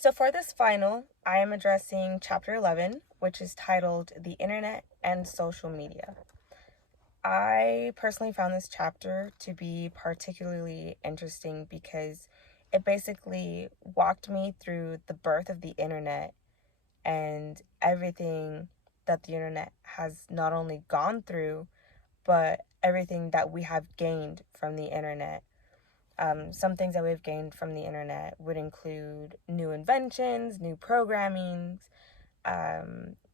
So for this final, I am addressing chapter 11, which is titled The Internet and Social Media. I personally found this chapter to be particularly interesting because it basically walked me through the birth of the internet and everything that the internet has not only gone through, but everything that we have gained from the internet. Some things that we've gained from the internet would include new inventions, new programmings,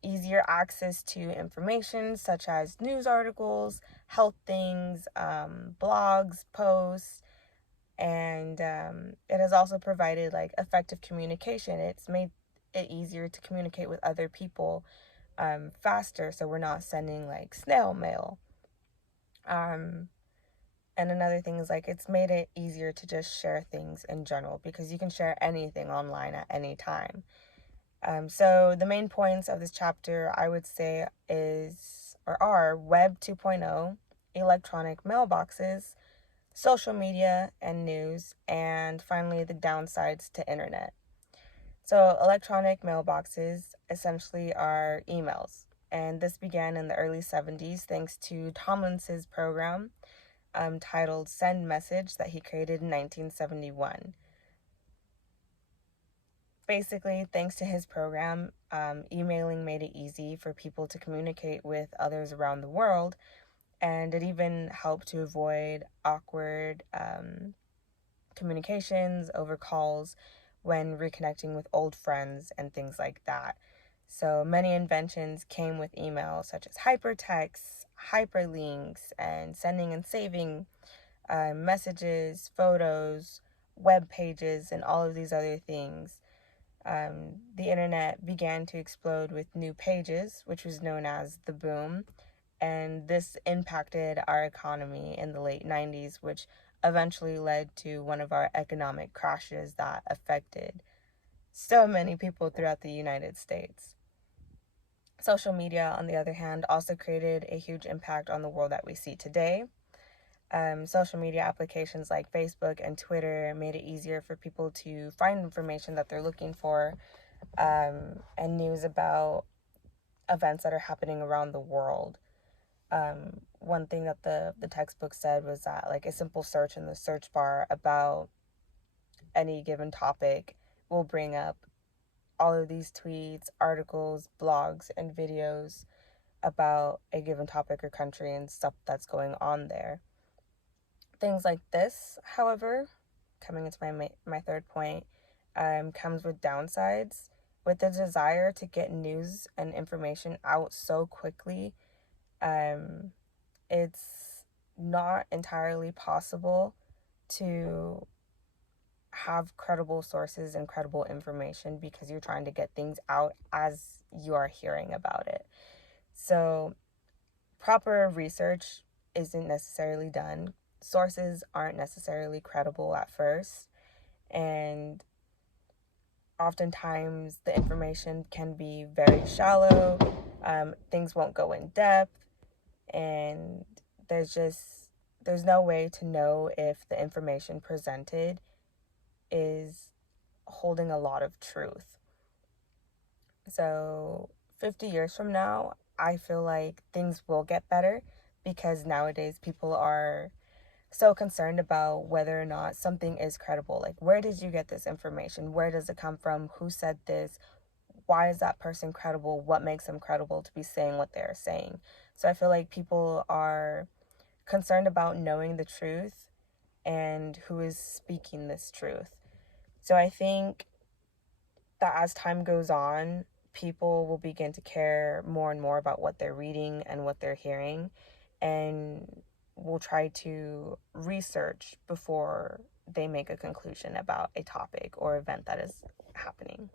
easier access to information such as news articles, health things, blogs, posts, and it has also provided like effective communication. It's made it easier to communicate with other people faster, so we're not sending like snail mail. And another thing is like it's made it easier to just share things in general because you can share anything online at any time. So the main points of this chapter I would say are Web 2.0, electronic mailboxes, social media and news, and finally the downsides to internet. So electronic mailboxes essentially are emails, and this began in the early 70s thanks to Tomlinson's program titled Send Message that he created in 1971. Basically, thanks to his program, emailing made it easy for people to communicate with others around the world, and it even helped to avoid awkward communications over calls when reconnecting with old friends and things like that. So many inventions came with email, such as hypertext, hyperlinks, and sending and saving messages, photos, web pages, and all of these other things. The internet began to explode with new pages, which was known as the boom, and this impacted our economy in the late 90s, which eventually led to one of our economic crashes that affected so many people throughout the United States. Social media, on the other hand, also created a huge impact on the world that we see today. Social media applications like Facebook and Twitter made it easier for people to find information that they're looking for, and news about events that are happening around the world. One thing that the textbook said was that like a simple search in the search bar about any given topic will bring up all of these tweets, articles, blogs, and videos about a given topic or country and stuff that's going on there. Things like this, however, coming into my third point, comes with downsides. With the desire to get news and information out so quickly, it's not entirely possible to have credible sources and credible information because you're trying to get things out as you are hearing about it. So proper research isn't necessarily done. Sources aren't necessarily credible at first, and oftentimes the information can be very shallow. Things won't go in depth, and there's no way to know if the information presented is holding a lot of truth. So 50 years from now, I feel like things will get better because nowadays people are so concerned about whether or not something is credible. Like, where did you get this information? Where does it come from? Who said this? Why is that person credible? What makes them credible to be saying what they're saying? So I feel like people are concerned about knowing the truth and who is speaking this truth. So I think that as time goes on, people will begin to care more and more about what they're reading and what they're hearing, and will try to research before they make a conclusion about a topic or event that is happening.